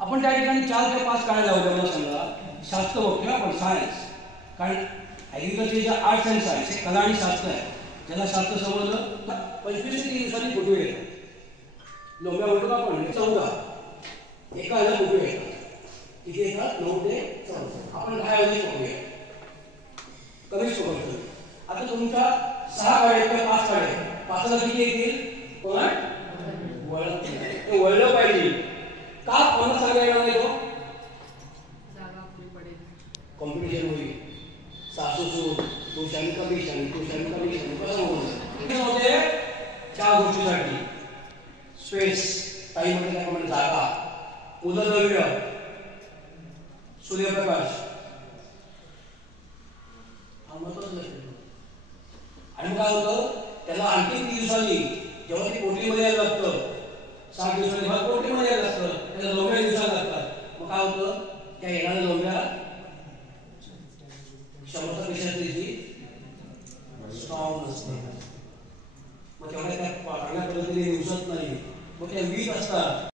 आपण त्या ठिकाणी 4 किंवा 5 काढायला हवं. मला सांगा शास्त्र बघतोय आपण सायन्स, कारण ॲग्रिकल्चर जे आर्ट्स अँड सायन्स हे कला आणि शास्त्र आहे. ज्याला शास्त्र समजलं 25 ते 30 दिवसांनी फोटो येतात. लोंब्या म्हणतो आपण 14 एका ह्याला फोटो येतात. किती येतात? 9 ते 14. आपण 10 वाजता बघूया, कमीच बघतो. आता तुमच्या 6 काढे किंवा 5 काढे, 5ला किती येतील? ते वळलं पाहिजे का? कोणा सांगायला नाही तो कॉम्पिटिशन होईल. सासूसून तो शाही कमिशन, तो शाही कमिशन कसं होते? 4 गोष्टीसाठी स्पेस, टाइम म्हणजे काय म्हणजे जागा, उदरद्रव्य, सूर्यप्रकाश, आणि काय होतं त्याला आणखी 30 दिवसांनी जेव्हा ती पोटलीमध्ये यायला लागतं, 7 दिवसांनी मग पोटलीमध्ये यायला लागतं, त्याला लोंब्या दिवसाला लागतात. मग काय होतं त्या येणाऱ्या लोंब्या क्षमता कशी असते ती स्ट्रॉंग असते. मग तेवढ्या त्या चांगल्या पद्धतीने दिवसत नाही. मग त्या वीक असतात